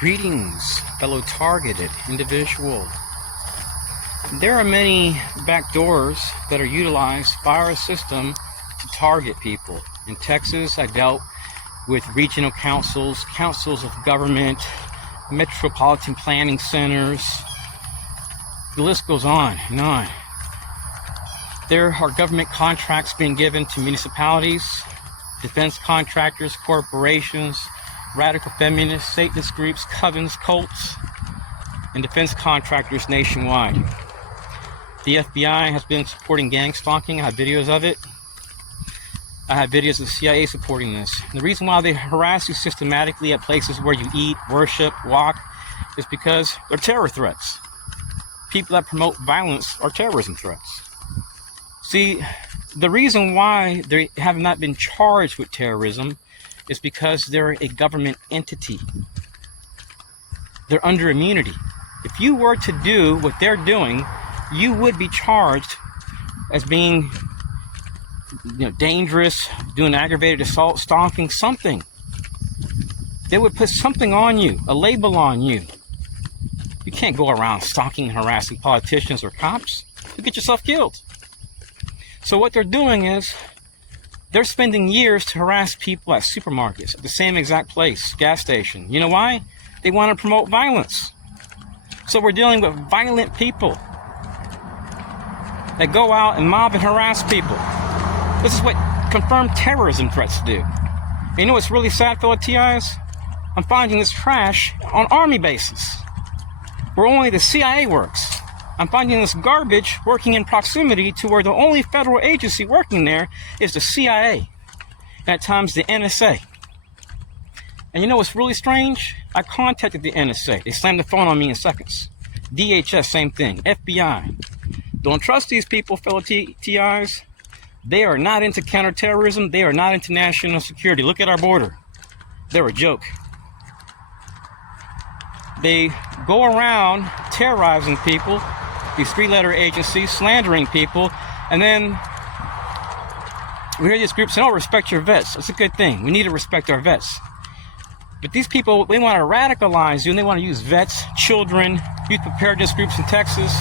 Greetings, fellow targeted individual. There are many back doors that are utilized by our system to target people. In Texas, I dealt with regional councils, councils of government, metropolitan planning centers. The list goes on and on. There are government contracts being given to municipalities, defense contractors, corporations, radical feminists, Satanist groups, covens, cults, and defense contractors nationwide. The FBI has been supporting gang stalking. I have videos of it. I have videos of the CIA supporting this. And the reason why they harass you systematically at places where you eat, worship, walk, is because they're terror threats. People that promote violence are terrorism threats. See, the reason why they have not been charged with terrorism is because they're a government entity. They're under immunity. If you were to do what they're doing, you would be charged as being, dangerous, doing aggravated assault, stalking, something. They would put something on you, a label on you. You can't go around stalking and harassing politicians or cops. You'll get yourself killed. So what they're doing is, they're spending years to harass people at supermarkets, at the same exact place, gas station. You know why? They want to promote violence. So we're dealing with violent people that go out and mob and harass people. This is what confirmed terrorism threats do. And you know what's really sad, fellow TIs? I'm finding this trash on army bases, where only the CIA works. I'm finding this garbage working in proximity to where the only federal agency working there is the CIA, and at times the NSA. And you know what's really strange? I contacted the NSA. They slammed the phone on me in seconds. DHS, same thing. FBI. Don't trust these people, fellow TIs. They are not into counterterrorism. They are not into national security. Look at our border. They're a joke. They go around terrorizing people, these three-letter agencies, slandering people, and then we hear these groups saying, oh, respect your vets. That's a good thing. We need to respect our vets. But these people, they want to radicalize you, and they want to use vets, children, youth preparedness groups in Texas,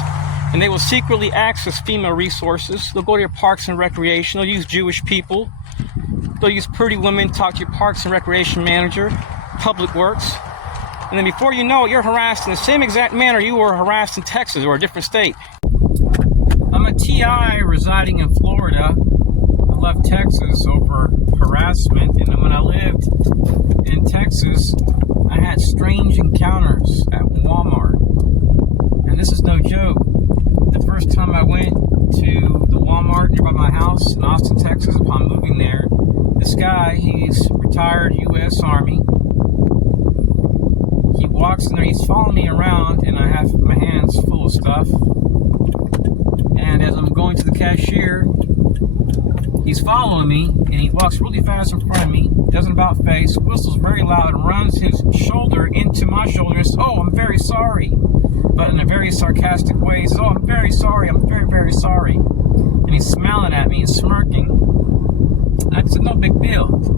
and they will secretly access female resources. They'll go to your parks and recreation. They'll use Jewish people. They'll use pretty women to talk to your parks and recreation manager, public works. And then before you know it, you're harassed in the same exact manner you were harassed in Texas or a different state. I'm a TI residing in Florida. I left Texas over harassment, and when I lived in Texas, I had strange encounters at Walmart. And this is no joke. The first time I went to the Walmart nearby my house in Austin, Texas, upon moving there, this guy, he's retired U.S. Army. He walks in there, he's following me around, and I have my hands full of stuff. And as I'm going to the cashier, he's following me, and he walks really fast in front of me, doesn't about face, whistles very loud, and runs his shoulder into my shoulder and says, oh, I'm very sorry. But in a very sarcastic way, he says, oh, I'm very sorry, I'm very, very sorry. And he's smiling at me and smirking. And I said, no big deal.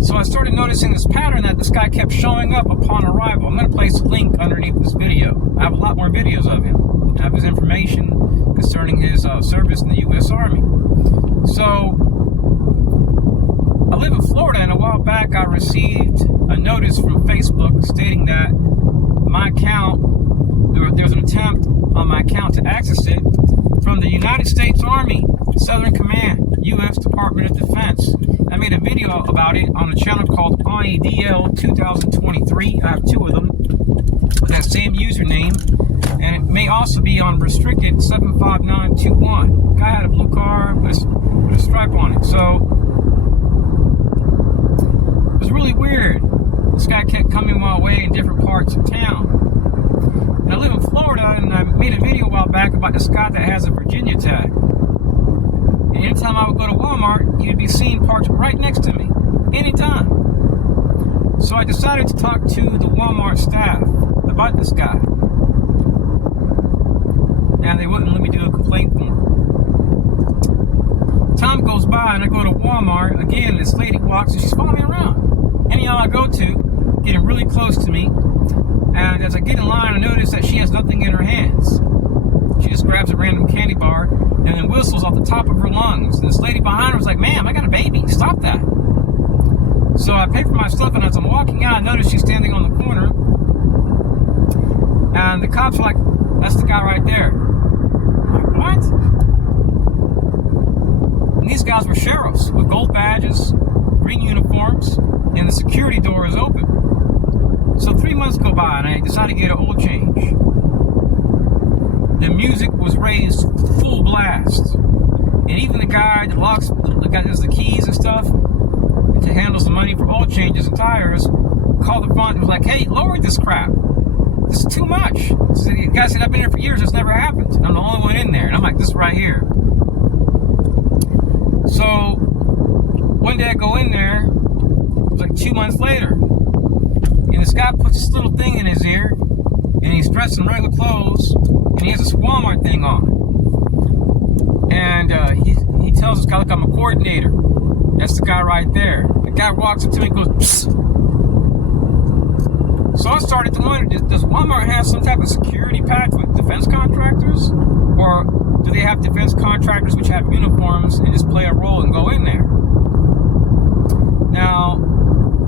So I started noticing this pattern that this guy kept showing up upon arrival. I'm going to place a link underneath this video. I have a lot more videos of him. I have his information concerning his service in the U.S. Army. So I live in Florida, and a while back I received a notice from Facebook stating that my account, there was an attempt on my account to access it from the United States Army, Southern Command, U.S. Department of Defense. I made a video about it on a channel called IEDL 2023. I have two of them with that same username, and it may also be on restricted 75921. Guy had a blue car with a stripe on it, so it was really weird. This guy kept coming my way in different parts of town. And I live in Florida, and I made a video a while back about this guy that has a Virginia tag. And anytime I would go to Walmart, he would be seen parked right next to me. Anytime. So I decided to talk to the Walmart staff about this guy. And they wouldn't let me do a complaint form. Time goes by, and I go to Walmart. Again, this lady walks, and she's following me around. Any aisle I go to, getting really close to me. And as I get in line, I notice that she has nothing in her hands. She just grabs a random candy bar and then whistles off the top of her lungs. And this lady behind her was like, "Ma'am, I got a baby. Stop that." So I pay for my stuff, and as I'm walking out, I notice she's standing on the corner. And the cops are like, "That's the guy right there." I'm like, "What?" And these guys were sheriffs with gold badges, green uniforms, and the security door is open. So 3 months go by, and I decided to get an oil change. The music was raised full blast. And even the guy that locks, the guy that does the keys and stuff, that handles the money for oil changes and tires, called the front and was like, "Hey, lower this crap. This is too much." So the guy said, "I've been here for years, it's never happened. I'm the only one in there." And I'm like, "This right here." So one day I go in there, it was like 2 months later, and this guy puts this little thing in his ear, and he's dressed in regular clothes, and he has this Walmart thing on. And he tells this guy, "Look, I'm a coordinator." That's the guy right there. The guy walks up to me and goes, "Psst." So I started to wonder, does Walmart have some type of security pact with defense contractors? Or do they have defense contractors which have uniforms and just play a role and go in there? Now,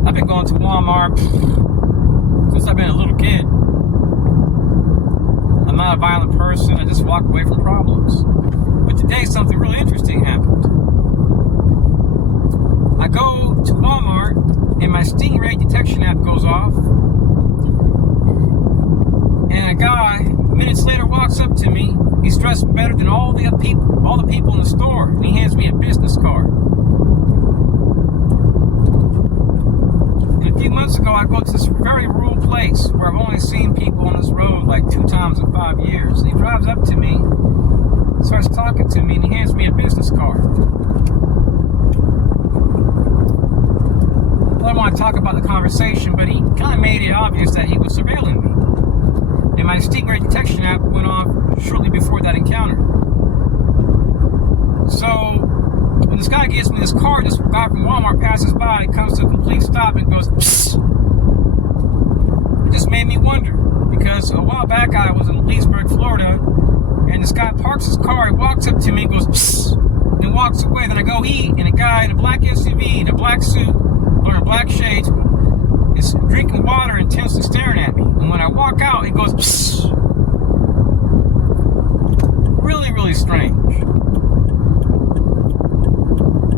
I've been going to Walmart since I've been a little kid. I'm not a violent person. I just walk away from problems. But today, something really interesting happened. I go to Walmart, and my Stingray detection app goes off. And a guy, minutes later, walks up to me. He's dressed better than all the people in the store. And he hands me a business card. And a few months ago, I go to this very rural place where I've only seen people on this road like 2 times in 5 years. And he drives up to me, starts talking to me, and he hands me a business card. I don't want to talk about the conversation, but he kind of made it obvious that he was surveilling me. And my Stingray detection app went off shortly before that encounter. So when this guy gives me this card, this guy from Walmart passes by, and comes to a complete stop and goes, "Psst." It just made me wonder, because a while back I was in Leesburg, Florida, and this guy parks his car, he walks up to me and goes, "Psst," and walks away. Then I go eat, and a guy in a black SUV, in a black suit, wearing black shades, is drinking water, intensely staring at me. And when I walk out, he goes, "Psst." Really, really strange.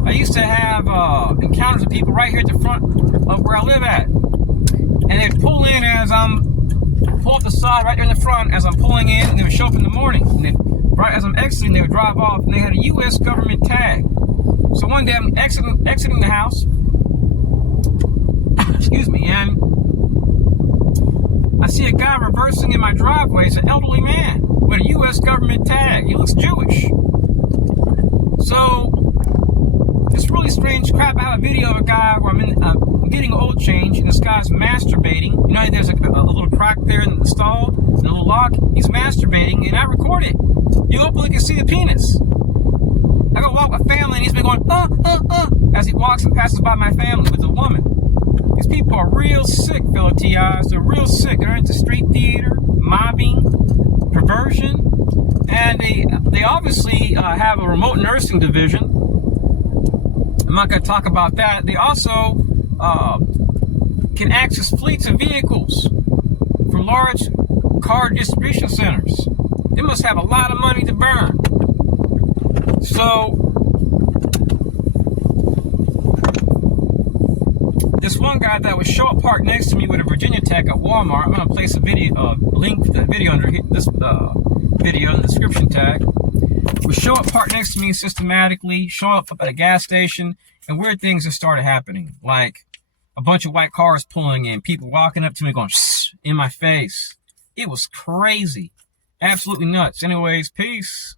I used to have encounters with people right here at the front of where I live at. And they'd pull in as I'm pull up the side right there in the front as I'm pulling in, and they would show up in the morning. And then right as I'm exiting, they would drive off, and they had a U.S. government tag. So one day I'm exiting the house, excuse me, and I see a guy reversing in my driveway. It's an elderly man with a U.S. government tag. He looks Jewish. So this really strange crap. I have a video of a guy where I'm getting an oil change, and this guy's masturbating. You know, there's a little crack there in the stall, and a little lock. He's masturbating, and I record it. You hopefully can see the penis. I go walk with family, and he's been going, as he walks and passes by my family with a woman. These people are real sick, fellow TIs. They're real sick. They're into street theater, mobbing, perversion, and they obviously have a remote nursing division. I'm not going to talk about that. They also can access fleets of vehicles from large car distribution centers. They must have a lot of money to burn. So this one guy that would show up parked next to me with a Virginia tech at Walmart. I'm going to place a video, link to the video under this video in the description tag. Would show up parked next to me systematically, show up at a gas station, and weird things have started happening. Like a bunch of white cars pulling in, people walking up to me going, "Shh," in my face. It was crazy. Absolutely nuts. Anyways, peace.